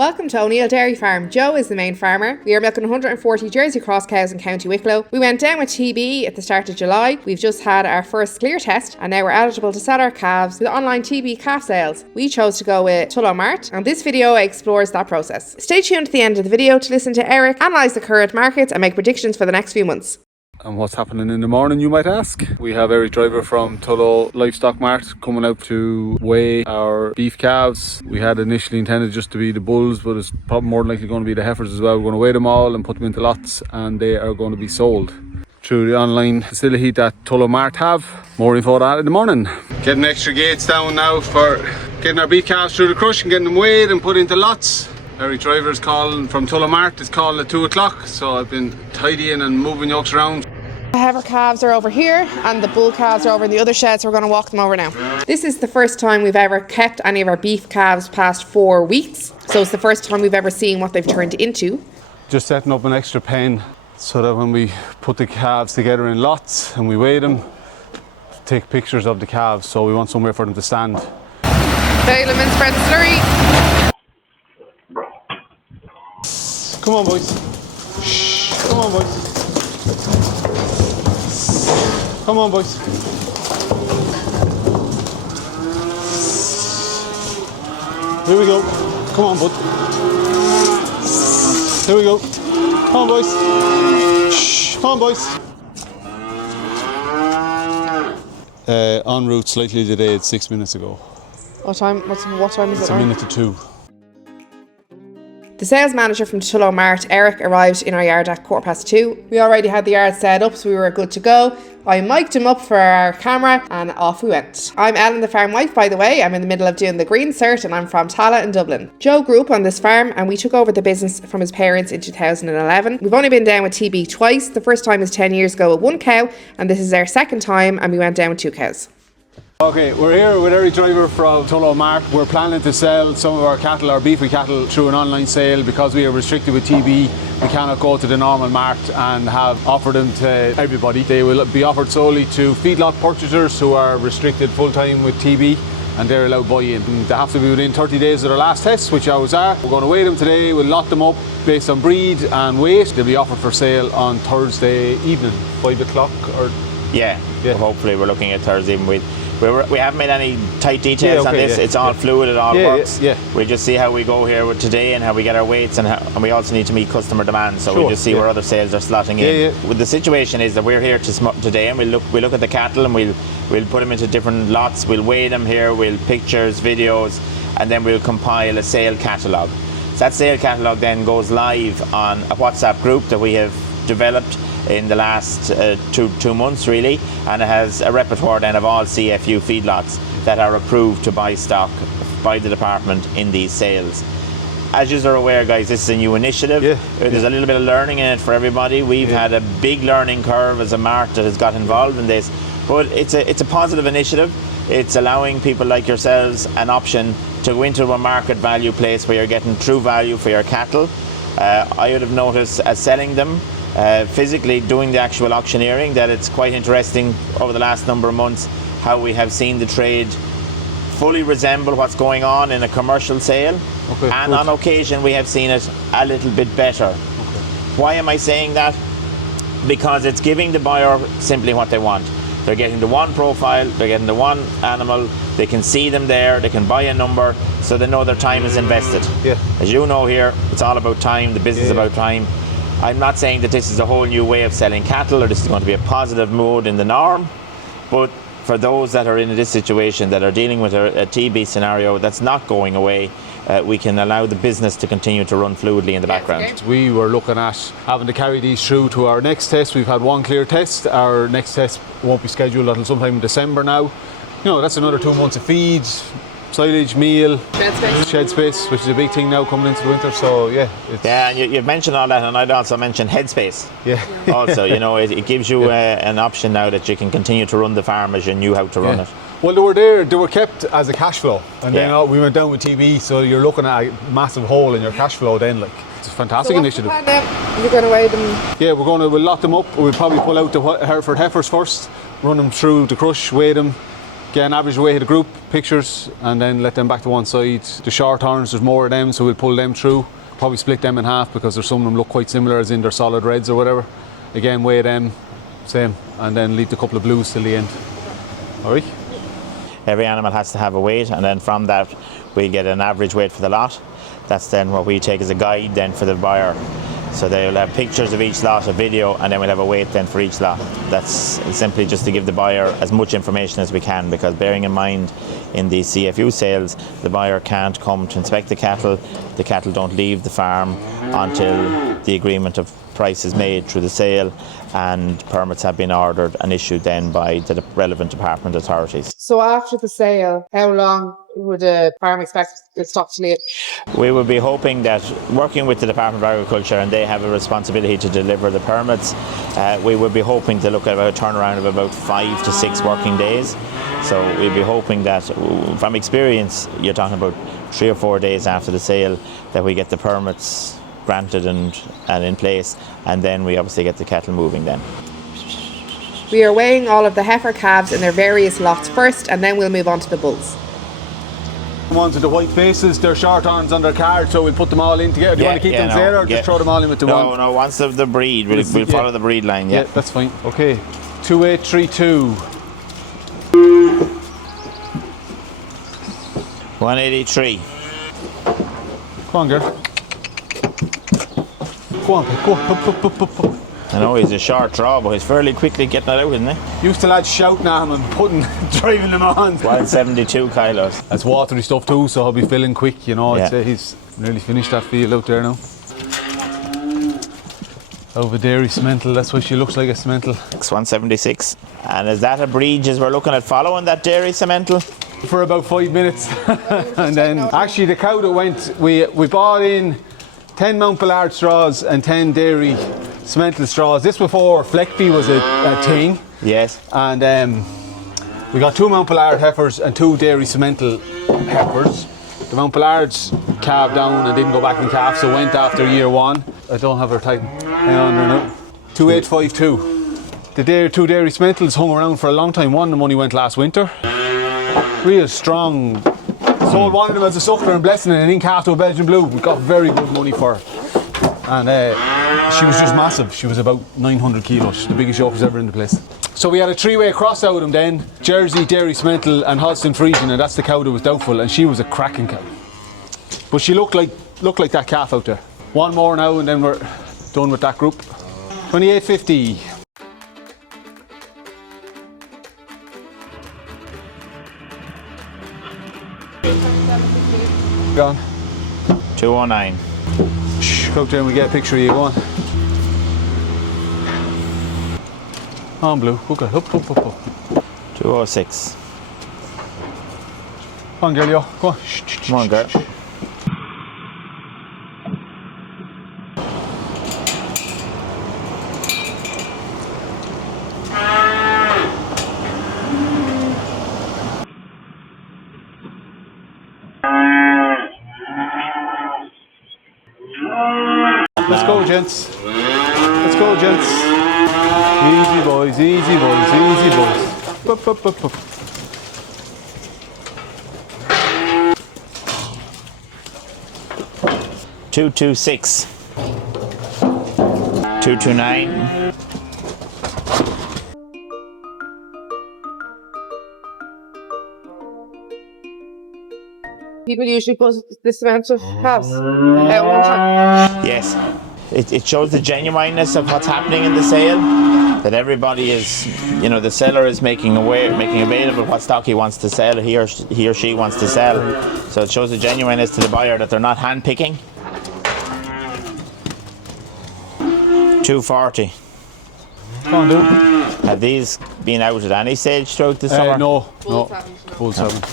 Welcome to O'Neill Dairy Farm. Joe is the main farmer. We are milking 140 Jersey Cross cows in County Wicklow. We went down with TB at the start of July. We've just had our first clear test and now we're eligible to sell our calves with online TB calf sales. We chose to go with Tullow Mart and this video explores that process. Stay tuned to the end of the video to listen to Eric analyse the current markets and make predictions for the next few months. And what's happening in the morning, you might ask? We have Eric Driver from Tullow Livestock Mart coming out to weigh our beef calves. We had initially intended just to be the bulls, but it's probably more than likely going to be the heifers as well. We're going to weigh them all and put them into lots, and they are going to be sold through the online facility that Tullow Mart have. More info on that in the morning. Getting extra gates down now for getting our beef calves through the crush and getting them weighed and put into lots. Eric Driver is calling from Tullow Mart. It's calling at 2 o'clock, so I've been tidying and moving yokes around. The heifer calves are over here and the bull calves are over in the other shed, so we're going to walk them over now. This is the first time we've ever kept any of our beef calves past 4 weeks, so it's the first time we've ever seen what they've turned into. Just setting up an extra pen so that when we put the calves together in lots and we weigh them, take pictures of the calves, so we want somewhere for them to stand. Bale them and spread the slurry. Come on, boys. Shh. Come on, boys. Come on, boys. Here we go. Come on, bud. Here we go. Come on, boys. Shh. Come on, boys. En route slightly delayed 6 minutes ago. What time is it? It's a minute to 2. The sales manager from Tullow Mart, Eric, arrived in our yard at 2:15. We already had the yard set up, so we were good to go. I mic'd him up for our camera and off we went. I'm Ellen, the farm wife, by the way. I'm in the middle of doing the green cert and I'm from Tallaght in Dublin. Joe grew up on this farm and we took over the business from his parents in 2011. We've only been down with TB twice. The first time was 10 years ago with 1 cow and this is our second time and we went down with 2 cows. Okay, we're here with Eric Driver from Tullow Mart. We're planning to sell some of our cattle, our beefy cattle, through an online sale because we are restricted with TB. We cannot go to the normal mart and have offered them to everybody. They will be offered solely to feedlot purchasers who are restricted full-time with TB and they're allowed buy-in. They have to be within 30 days of their last test, which ours are. We're going to weigh them today. We'll lot them up based on breed and weight. They'll be offered for sale on Thursday evening, 5 o'clock or... Yeah, hopefully we're looking at Thursday evening. We haven't made any tight details on this. It's all fluid, it all works. We'll just see how we go here with today and how we get our weights and we also need to meet customer demand, so we'll just see where other sales are slotting in. Well, the situation is that we're here today and we'll look at the cattle and we'll put them into different lots, we'll weigh them here, we'll pictures, videos, and then we'll compile a sale catalogue. So that sale catalogue then goes live on a WhatsApp group that we have developed in the last two months really, and it has a repertoire then of all CFU feedlots that are approved to buy stock by the department in these sales. As you are aware, guys, this is a new initiative. There's a little bit of learning in it for everybody. We've had a big learning curve as a mart that has got involved in this, but it's a positive initiative. It's allowing people like yourselves an option to go into a market value place where you're getting true value for your cattle. I would have noticed as selling them physically doing the actual auctioneering that it's quite interesting over the last number of months how we have seen the trade fully resemble what's going on in a commercial sale, and on occasion we have seen it a little bit better. Why am I saying that? Because it's giving the buyer simply what they want. They're getting the one profile, they're getting the one animal, they can see them there, they can buy a number, so they know their time is invested. As you know here, it's all about time, the business is about time. I'm not saying that this is a whole new way of selling cattle or this is going to be a positive mode in the norm, but for those that are in this situation, that are dealing with a TB scenario that's not going away, we can allow the business to continue to run fluidly in the background. We were looking at having to carry these through to our next test. We've had 1 clear test. Our next test won't be scheduled until sometime in December now. You know, that's another 2 months of feed, silage, meal, shed space, which is a big thing now coming into the winter. So and you've mentioned all that, and I'd also mention headspace. Also, you know, it gives you an option now that you can continue to run the farm as you knew how to run it. Well, they were kept as a cash flow, and then we went down with TB, so you're looking at a massive hole in your cash flow then, like. It's a fantastic initiative. You're going to weigh them? Yeah, we'll lot them up. We'll probably pull out the Herford heifers first, run them through the crush, weigh them, get an average weight of the group, pictures, and then let them back to one side. The short horns, there's more of them, so we'll pull them through. Probably split them in half because there's some of them look quite similar, as in they're solid reds or whatever. Again, weigh them, same, and then leave the couple of blues till the end. All right? Every animal has to have a weight, and then from that we get an average weight for the lot. That's then what we take as a guide then for the buyer. So they'll have pictures of each lot, a video, and then we'll have a weight then for each lot. That's simply just to give the buyer as much information as we can, because bearing in mind in the CFU sales, the buyer can't come to inspect the cattle don't leave the farm until the agreement of price is made through the sale and permits have been ordered and issued then by the relevant department authorities. So after the sale, how long would a farm expect the stock to live? We would be hoping that, working with the Department of Agriculture, and they have a responsibility to deliver the permits, we would be hoping to look at a turnaround of about 5 to 6 working days. So we'd be hoping that, from experience, you're talking about 3 or 4 days after the sale, that we get the permits granted and in place, and then we obviously get the cattle moving then. We are weighing all of the heifer calves in their various lots first, and then we'll move on to the bulls. The ones with the white faces, they're short horns on their card, so we'll put them all in together. Do you want to keep them there, or just throw them all in with the one? No, once the breed, we'll follow the breed line, Yeah, that's fine. Okay, 2832. 183. Come on, girl. Go on, go. I know he's a short draw, but he's fairly quickly getting it out, isn't he? Used to lads shouting at him and driving them on. 172 kilos. That's watery stuff too, so he'll be filling quick, you know. I'd say he's nearly finished that field out there now. Over dairy cemental, that's why she looks like a cemental. It's 176. And is that a breed as we're looking at following, that dairy cemental? For about 5 minutes. And then actually the cow that went, we bought in 10 Mount Ballard straws and 10 dairy cemental straws. This before Fleckby was a thing. Yes. And we got 2 Mount Ballard heifers and 2 dairy cemental heifers. The Mount Ballards calved down and didn't go back and calf, so went after year 1. I don't have her type. Hang on there now. 2852. The 2 dairy cementals hung around for a long time. One of them only went last winter. Real strong. Sold one of them as a suckler and blessing, and then calf to a Belgian Blue. We got very good money for her. And she was just massive. She was about 900 kilos, the biggest yokers ever in the place. So we had a 3-way cross out of them then: Jersey, dairy cemental and Holstein Friesian, and that's the cow that was doubtful, and she was a cracking cow. But she looked like that calf out there. One more now and then we're done with that group. 2850. Gone. 209. Go out there and we get a picture of you. Go on. On blue. Okay. Up. 206. Come on, girl, yo. Go on. Come on, girl. Let's go, gents. Let's go, gents. Easy boys, easy boys, easy boys. Up. 226. 229. People usually put this amount of calves at one time. Yes. It shows the genuineness of what's happening in the sale, that everybody is, the seller is making available what stock he wants to sell, he or she wants to sell. So it shows the genuineness to the buyer that they're not hand picking. 240. Come on, dude. Have these been out at any stage throughout the summer? No. Bulls haven't.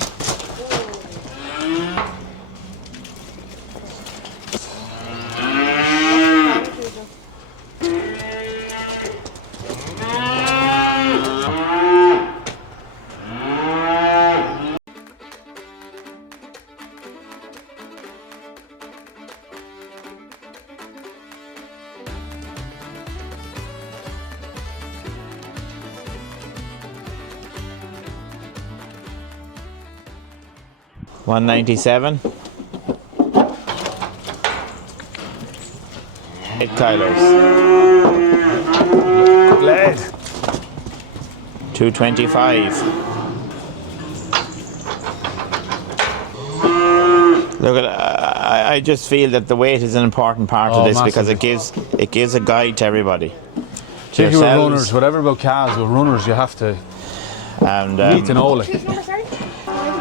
197. 8 kilos. Lead. 225. Look, I just feel that the weight is an important part of this massively. because it gives a guide to everybody. To If you were yourselves. runners, whatever about calves, with runners, you have to And need to know. Like.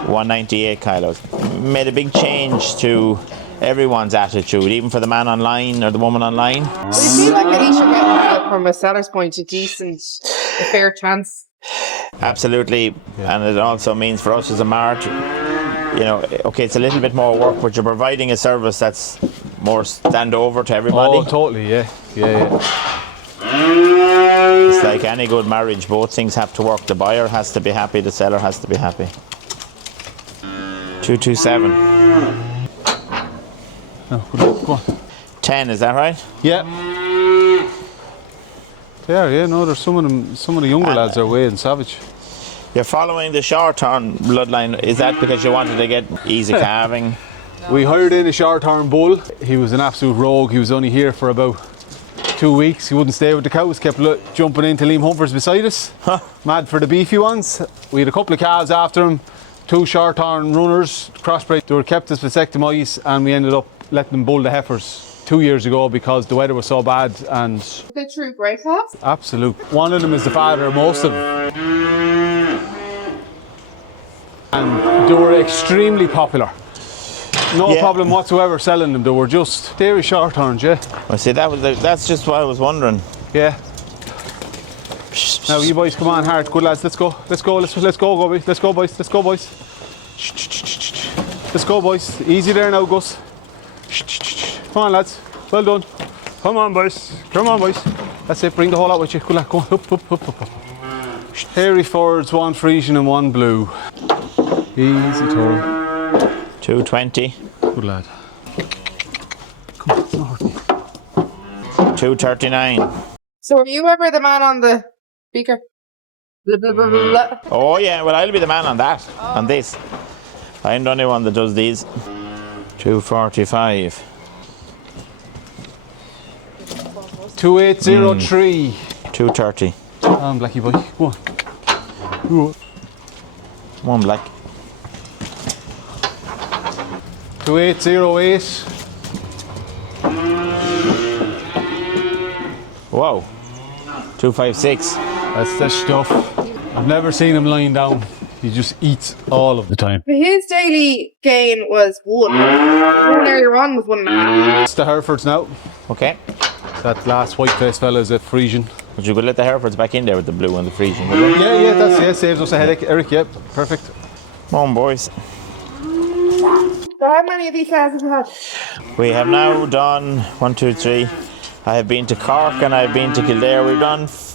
198 kilos. Made a big change to everyone's attitude, even for the man online or the woman online. We feel like that each should get, from a seller's point, a fair chance. Absolutely, and it also means for us as a mart, you know, okay, it's a little bit more work, but you're providing a service that's more standover to everybody. Oh, totally, yeah. It's like any good marriage, both things have to work. The buyer has to be happy, the seller has to be happy. 227. No, go on. 10, is that right? Yeah. Yeah, no, there's some of the younger lads are weighing savage. You're following the short-term bloodline. Is that because you wanted to get easy calving? We hired in a short-term bull. He was an absolute rogue. He was only here for about 2 weeks. He wouldn't stay with the cows, kept jumping into Liam Humphreys beside us. Mad for the beefy ones. We had a couple of calves after him, 2 short-term runners, crossbred. They were kept as vasectomies, and we ended up letting them bull the heifers 2 years ago because the weather was so bad. And The true grey calves? absolute. One of them is the father of most of them. And they were extremely popular. No problem whatsoever selling them. They were just dairy short-horns, yeah. Well, see, that's just what I was wondering. Yeah. Now you boys, come on, hard, good lads. Let's go, boys. Let's go, boys. Let's go, boys. Let's go, boys. Easy there now, Gus. Come on, lads. Well done. Come on, boys. That's it. Bring the whole lot with you. Good lad. Go on. Up. Herefords, 1 Frisian and 1 blue. Easy turn. 220. Good lad. Come on, it's not hurting. 239. So were you ever the man on the speaker? Blah, blah, blah, blah, blah. Oh yeah, well I'll be the man on that, on this. I'm the only one that does these. 245. 2803. 230. Come on, Blackie boy. Go on. 1 black. 2808. Whoa. 256. That's the stuff. I've never seen him lying down. He just eats all of the time. But his daily gain was 1. The one earlier on was 1.5. It's the Herefords now. Okay. That last white faced fella is a Frisian. But you could let the Herefords back in there with the blue and the Frisian, would you? Yeah, saves us a headache. Eric, yep, perfect. Come on, boys. So how many of these calves have you had? We have now done 1, 2, 3. I have been to Cork and I've been to Kildare.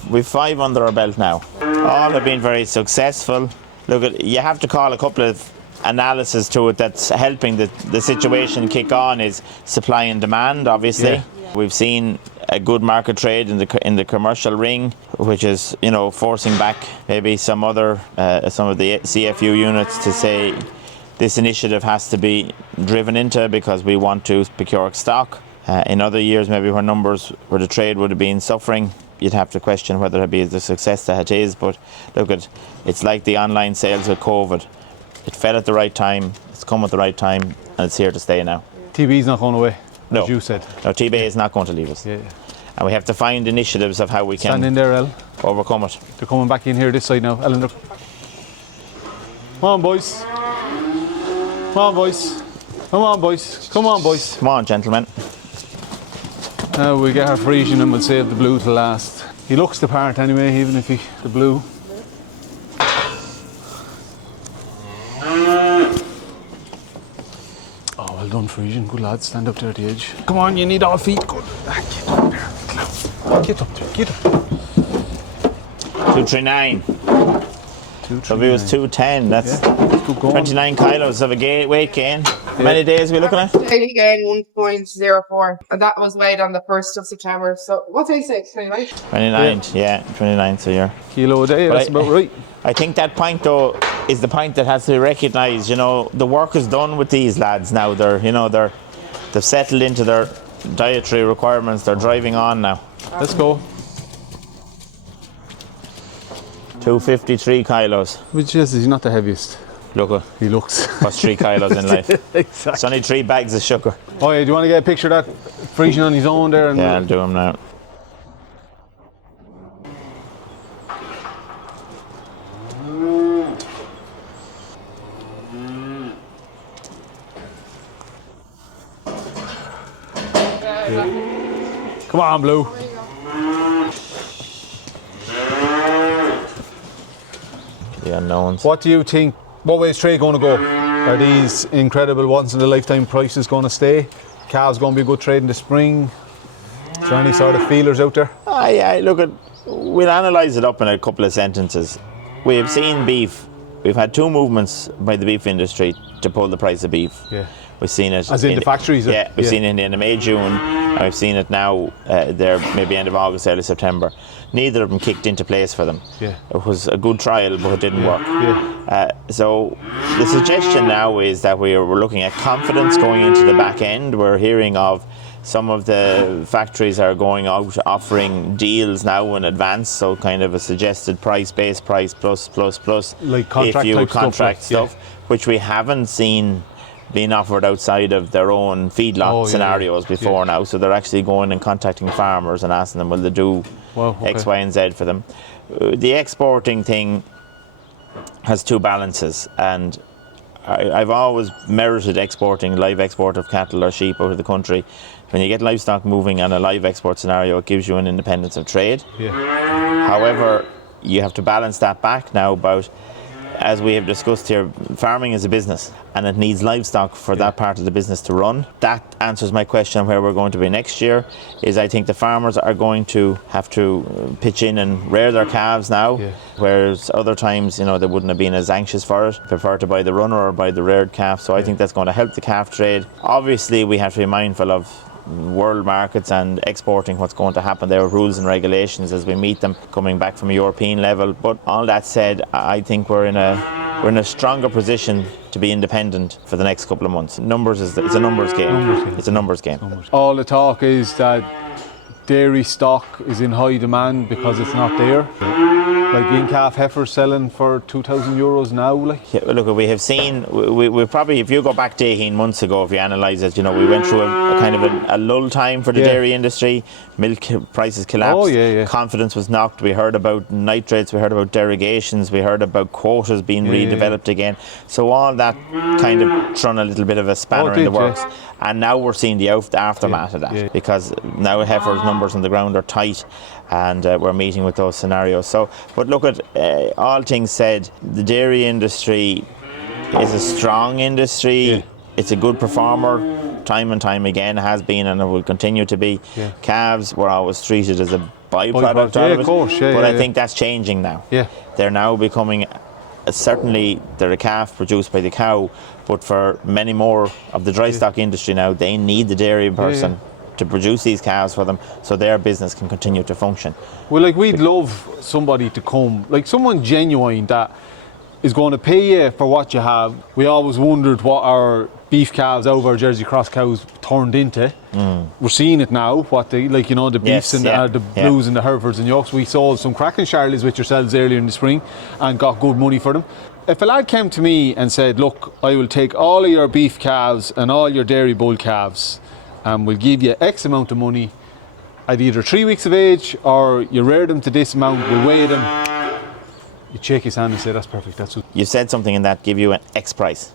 We've 5 under our belt now. All have been very successful. Look, you have to call a couple of analysis to it that's helping the situation kick on is supply and demand, obviously. Yeah. We've seen a good market trade in the commercial ring, which is, you know, forcing back maybe some of the CFU units to say this initiative has to be driven into because we want to procure stock. In other years, maybe where the trade would have been suffering, you'd have to question whether it'd be the success that it is. But look, it's like the online sales with COVID. It fell at the right time, it's come at the right time, and it's here to stay now. TB's not going away, No. as you said. No, TBA is not going to leave us. Yeah. And we have to find initiatives of how we Stand in can there, El. overcome it. They're coming back in here this side now. Ellen, look. Come on, boys. Come on, boys. Come on, boys. Come on, boys. Come on, gentlemen. Now we get our Frisian and we'll save the blue to last. He looks the part anyway, even if the blue. Oh, well done, Frisian. Good lad. Stand up there at the edge. Come on, you need all feet. Good. Get up there. Get up there. Get up there. 239. So if it was 210, that's 29 kilos of a weight gain. How many days are we looking at? Daily gain 1.04. And that was weighed on the 1st of September. So what day is it? 29th? 29th, yeah, 29th, so you're... Kilo a day, that's about right. I think that point, though, is the point that has to be recognised. You know, the work is done with these lads now. They've settled into their dietary requirements. They're driving on now. Let's go. 253 kilos. Which is not the heaviest. Look, he looks. What's 3 kilos in life? Exactly. It's only 3 bags of sugar. Oh yeah, do you want to get a picture of that freezing on his own there? Yeah, I'll do him now. Come on, Blue. The unknowns. What do you think? What way is trade going to go? Are these incredible once in a lifetime prices going to stay? Calves going to be a good trade in the spring? Is there any sort of feelers out there? We'll analyse it up in a couple of sentences. We have seen beef. We've had 2 movements by the beef industry to pull the price of beef. Yeah. We've seen it. As in the factories? Yeah, we've seen it in the end of May, June, and we've seen it now there, maybe end of August, early September. Neither of them kicked into place for them. Yeah. It was a good trial, but it didn't work. Yeah. So the suggestion now is that we're looking at confidence going into the back end. We're hearing of some of the factories are going out offering deals now in advance, so kind of a suggested price, base price plus. Like contract if you type contract stuff, which we haven't seen being offered outside of their own feedlot scenarios before now. So they're actually going and contacting farmers and asking them will they do X, Y and Z for them. The exporting thing has 2 balances, and I've always merited exporting, live export of cattle or sheep out of the country. When you get livestock moving on a live export scenario, it gives you an independence of trade. However, you have to balance that back now about, as we have discussed here, farming is a business and it needs livestock for that part of the business to run. That answers my question on where we're going to be next year. Is I think the farmers are going to have to pitch in and rear their calves now, whereas other times, they wouldn't have been as anxious for it, prefer to buy the runner or buy the reared calf. So I think that's going to help the calf trade. Obviously, we have to be mindful of world markets and exporting, what's going to happen there, rules and regulations as we meet them coming back from a European level. But all that said, I think we're in a stronger position to be independent for the next couple of months. It's a numbers game. It's a numbers game. All the talk is that dairy stock is in high demand because it's not there. Like in calf heifer selling for €2,000 now. Look, we have seen, we probably, if you go back to 18 months ago, if you analyse it, we went through a kind of a lull time for the dairy industry. Milk prices collapsed. Confidence was knocked. We heard about nitrates, we heard about derogations, we heard about quotas being redeveloped again. So all that kind of thrown a little bit of a spanner in the works. And now we're seeing the aftermath of that, because now heifer's numbers on the ground are tight, and we're meeting with those scenarios. So, but look at all things said, the dairy industry is a strong industry. It's a good performer, time and time again, has been and it will continue to be. Calves were always treated as a byproduct of it, of course, but I think that's changing now. They're now becoming, certainly they're a calf produced by the cow, but for many more of the dry stock industry now, they need the dairy person to produce these calves for them so their business can continue to function. Well, we'd love somebody to come, someone genuine that is going to pay you for what you have. We always wondered what our beef calves out of our Jersey Cross cows turned into. We're seeing it now, what they, the beefs and the blues and the Herefords and Yorks. We sold some cracking Charlies with yourselves earlier in the spring and got good money for them. If a lad came to me and said, look, I will take all of your beef calves and all your dairy bull calves and we'll give you X amount of money at either 3 weeks of age or you rear them to this amount, we'll weigh them. You shake his hand and say, that's perfect. That's what you said something in that, give you an X price.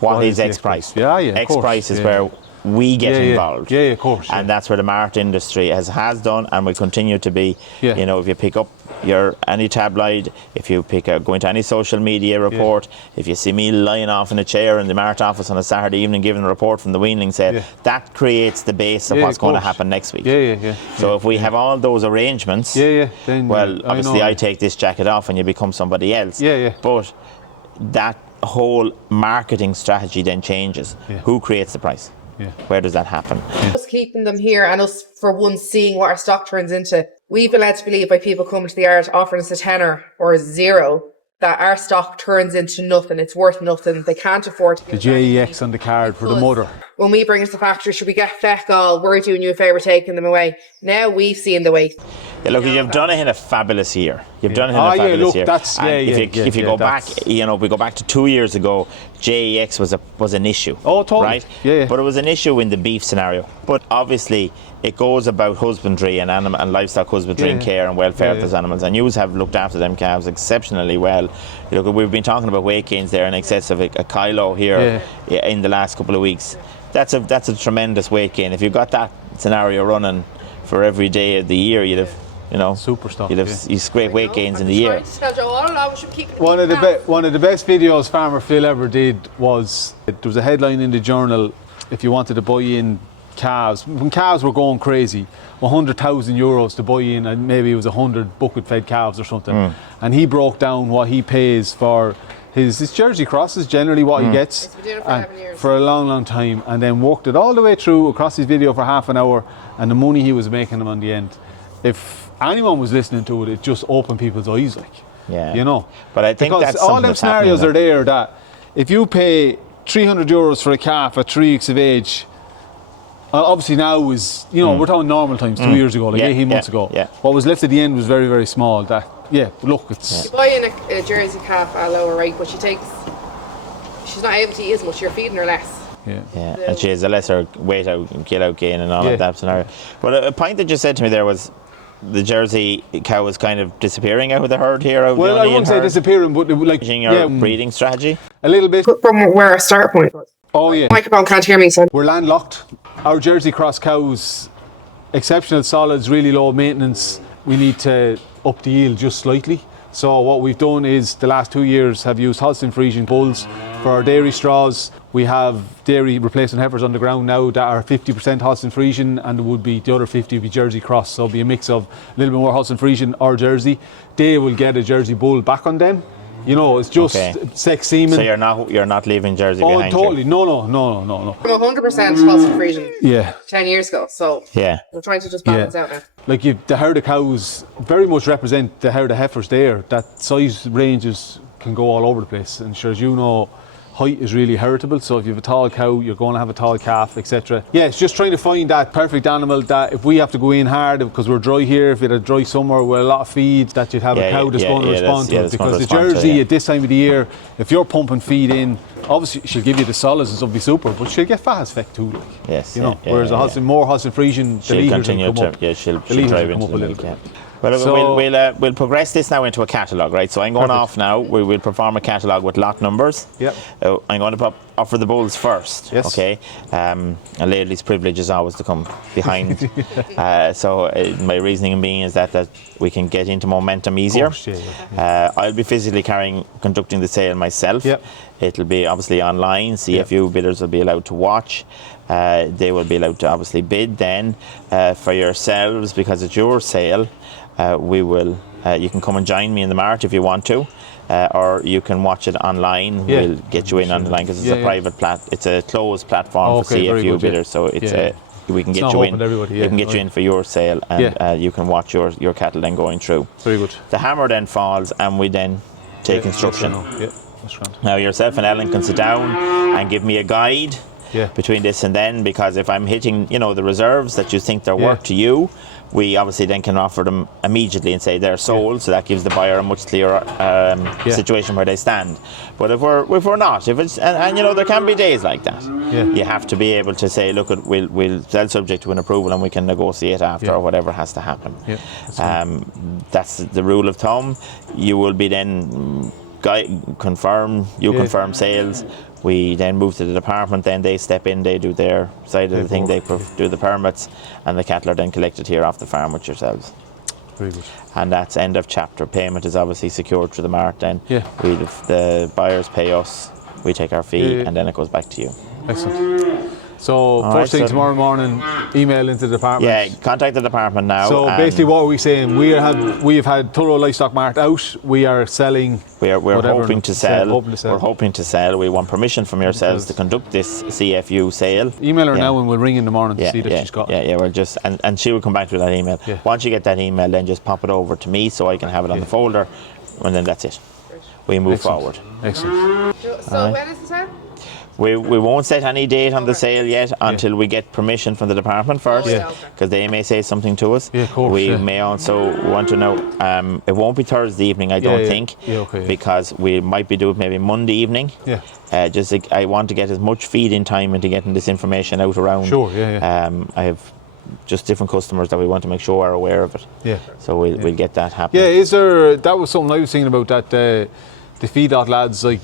What is X price? X price is where we get involved. Of course. And that's where the mart industry has done and will continue to be. If you pick up any tabloid, if you go into any social media report, if you see me lying off in a chair in the mart office on a Saturday evening giving a report from the weaning sale, that creates the base of what's going to happen next week. So if we have all those arrangements, then obviously I take this jacket off and you become somebody else. But that whole marketing strategy then changes. Who creates the price? Where does that happen? Us keeping them here and us, for once, seeing what our stock turns into. We've been led to believe by people coming to the yard offering us a tenner or a zero that our stock turns into nothing. It's worth nothing. They can't afford to the JEX on the card for the mother. When we bring it to the factory, should we get feck all? We're doing you a favour taking them away. Now we've seen the waste. Yeah, look, you've done it in a fabulous year. You've done it in a fabulous year. If you go back, if we go back to 2 years ago, JEX was an issue. Oh, totally. Right? But it was an issue in the beef scenario. But obviously, it goes about husbandry and livestock husbandry and care and welfare of those animals. And you have looked after them calves exceptionally well. Look, we've been talking about weight gains there in excess of a kilo here in the last couple of weeks. That's a tremendous weight gain. If you got that scenario running for every day of the year, you'd have. Super stuff. You'd have great weight gains in the year. One of the best videos Farmer Phil ever did was, there was a headline in the Journal, if you wanted to buy in calves, when calves were going crazy, 100,000 euros to buy in, and maybe it was 100 bucket fed calves or something. And he broke down what he pays for his Jersey crosses, generally what he gets for a long time, and then worked it all the way through across his video for half an hour, and the money he was making them on the end. If anyone was listening to it, it just opened people's eyes, But I think because that's all them scenarios are there that if you pay 300 euros for a calf at 3 weeks of age, obviously now is, we're talking normal times, 2 years ago, 18 months ago. What was left at the end was very, very small. Look, it's... You buy in a Jersey calf at a lower rate, but she's not able to eat as much, you're feeding her less. And she has a lesser weight out, kilo gain and all of that scenario. But a point that you said to me there was, the Jersey cow is kind of disappearing out of the herd here. I wouldn't say disappearing, but your breeding strategy? A little bit. From where our start point was. Oh yeah. Microphone can't hear me, son. We're landlocked. Our Jersey cross cows, exceptional solids, really low maintenance. We need to up the yield just slightly. So what we've done is the last 2 years have used Holstein Friesian bulls for our dairy straws. We have dairy replacement heifers on the ground now that are 50% Holstein Friesian, and the other 50 would be Jersey cross. So it'll be a mix of a little bit more Holstein Friesian or Jersey. They will get a Jersey bull back on them. It's just sex semen. So you're not leaving Jersey behind totally. you? No. I'm 100% Holstein Friesian. 10 years ago. So we're trying to just balance out now. The herd of cows very much represent the herd of heifers there. That size ranges can go all over the place. And sure, as you know, height is really heritable, so if you have a tall cow, you're going to have a tall calf, etc. It's just trying to find that perfect animal that if we have to go in hard because we're dry here, if you had a dry summer with a lot of feed, that you'd have a cow that's going to respond to it. Because the Jersey at this time of the year, if you're pumping feed in, obviously she'll give you the solids and stuff, be super, but she'll get fat as feck too. Whereas more Holstein Friesian, the leaders will come up. She'll drive into the milk. Well, we'll progress this now into a catalogue, right? So I'm going off now. We will perform a catalogue with lot numbers. I'm going to offer the bulls first. Okay. A lady's privilege is always to come behind. So my reasoning being is that we can get into momentum easier. I'll be physically conducting the sale myself. It'll be obviously online. CFU bidders will be allowed to watch. They will be allowed to obviously bid then for yourselves, because it's your sale. You can come and join me in the mart if you want to, or you can watch it online. We'll get you in online because it's a private it's a closed platform for CFU bidders, so it's we can get you in. We can get you in for your sale, and you can watch your cattle then going through. Very good. The hammer then falls, and we then take instruction. Now yourself and Ellen can sit down and give me a guide between this and then, because if I'm hitting the reserves that you think they're worth to you, we obviously then can offer them immediately and say they're sold, so that gives the buyer a much clearer situation where they stand. But if we're not, if it's and there can be days like that. You have to be able to say, look, we'll sell subject to an approval and we can negotiate after or whatever has to happen. That's the rule of thumb. You will be then confirm sales. We then move to the department, then they step in, they do their side of the thing, they do the permits, and the cattle are then collected here off the farm with yourselves. Very good. And that's end of chapter. Payment is obviously secured through the mart then. The buyers pay us, we take our fee, and then it goes back to you. Excellent. So first thing tomorrow morning, email into the department. Yeah, contact the department now. So basically, what are we saying? We have had Tullow Livestock Mart out. We are selling. We're hoping to sell. We're hoping to sell. We want permission from yourselves to conduct this CFU sale. Email her now, and we'll ring in the morning to see that she's got. Yeah. We'll just and she will come back with that email. Yeah. Once you get that email, then just pop it over to me so I can have it on the folder, and then that's it. We move forward. Excellent. So when is the sale? We won't set any date on the sale yet until we get permission from the department first, because they may say something to us. Yeah, of course. We may also want to know. It won't be Thursday evening, I don't think, because we might be doing maybe Monday evening. Yeah. I want to get as much feed-in time into getting this information out around. Sure. Yeah. I have just different customers that we want to make sure are aware of it. Yeah. So we'll get that happening. Yeah. Is there? That was something I was thinking about. That the feedlot lads, like,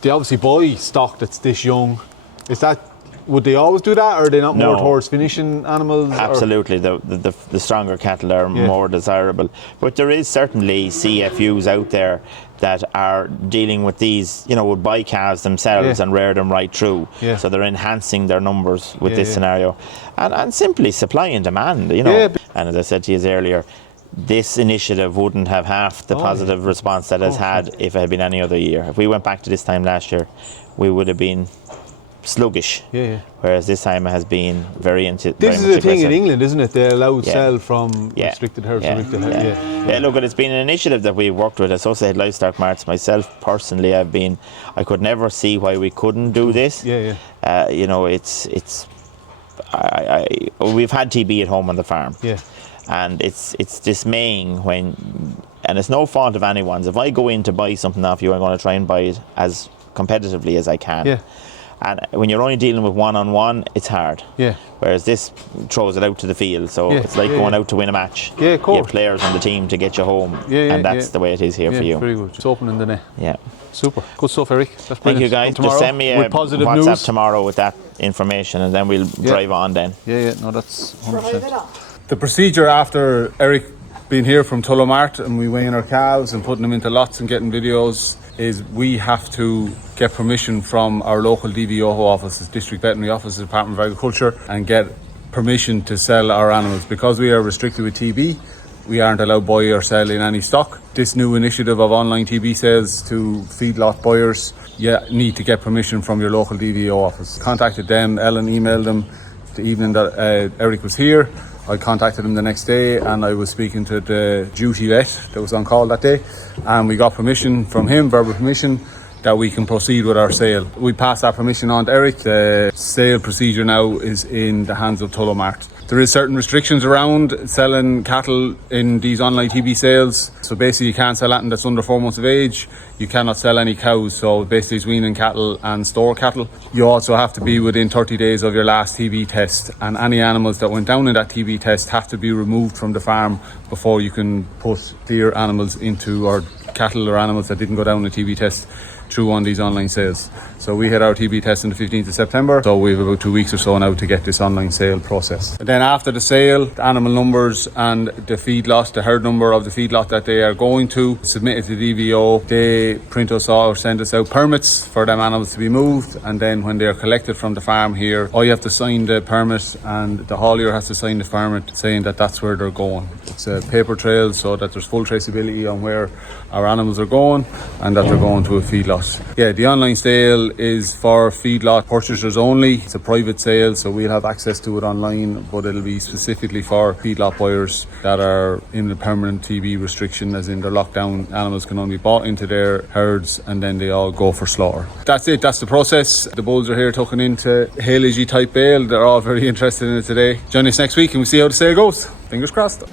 they obviously buy stock that's this young. Would they always do that, or are they not more towards finishing animals? Absolutely, the stronger cattle are more desirable. But there is certainly CFUs out there that are dealing with these, would buy calves themselves and rear them right through. Yeah. So they're enhancing their numbers with this scenario. And simply supply and demand, And as I said to you earlier, this initiative wouldn't have half the positive response that it's had if it had been any other year. If we went back to this time last year, we would have been sluggish. Whereas this time it has been very into. This is the thing in England, isn't it? They allow sell from restricted herds. Look, it's been an initiative that we've worked with Associated Livestock Marts. Myself personally, I could never see why we couldn't do this. We've had TB at home on the farm. And it's dismaying and it's no fault of anyone's. If I go in to buy something off you, I'm going to try and buy it as competitively as I can. And when you're only dealing with one-on-one, it's hard. Whereas this throws it out to the field, so it's like going out to win a match. Of course. You have players on the team to get you home, and that's the way it is here for you. Very good. Just opening the net. Yeah. Super. Good stuff, Eric. That's brilliant. Thank you, guys. Just send me a WhatsApp tomorrow with that information, and then we'll drive on then. No, that's 100%. The procedure after Eric being here from Tullow Mart and we weighing our calves and putting them into lots and getting videos is we have to get permission from our local DVO offices, District Veterinary Office, Department of Agriculture, and get permission to sell our animals. Because we are restricted with TB, we aren't allowed to buy or sell in any stock. This new initiative of online TB sales to feedlot buyers, you need to get permission from your local DVO office. Contacted them, Ellen emailed them the evening that Eric was here. I contacted him the next day and I was speaking to the duty vet that was on call that day, and we got permission from him, verbal permission, that we can proceed with our sale. We passed that permission on to Eric. The sale procedure now is in the hands of Tullow Mart. There is certain restrictions around selling cattle in these online TB sales. So basically you can't sell anything that's under 4 months of age. You cannot sell any cows, so basically it's weaning cattle and store cattle. You also have to be within 30 days of your last TB test, and any animals that went down in that TB test have to be removed from the farm before you can put deer animals into, or cattle or animals that didn't go down the TB test, through on these online sales. So we had our TB test on the 15th of September, so we have about 2 weeks or so now to get this online sale process. And then after the sale, the animal numbers and the feedlot, the herd number of the feedlot that they are going to, submitted to DVO. They print us out or send us out permits for them animals to be moved, and then when they are collected from the farm here, I have to sign the permit and the haulier has to sign the permit saying that that's where they're going. It's a paper trail so that there's full traceability on where our animals are going and that they're going to a feedlot. Yeah, the online sale is for feedlot purchasers only. It's a private sale, so we'll have access to it online, but it'll be specifically for feedlot buyers that are in the permanent TB restriction, as in their lockdown. Animals can only be bought into their herds and then they all go for slaughter. That's it, that's the process. The bulls are here tucking into haylage type bale. They're all very interested in it today. Join us next week and we'll see how the sale goes. Fingers crossed.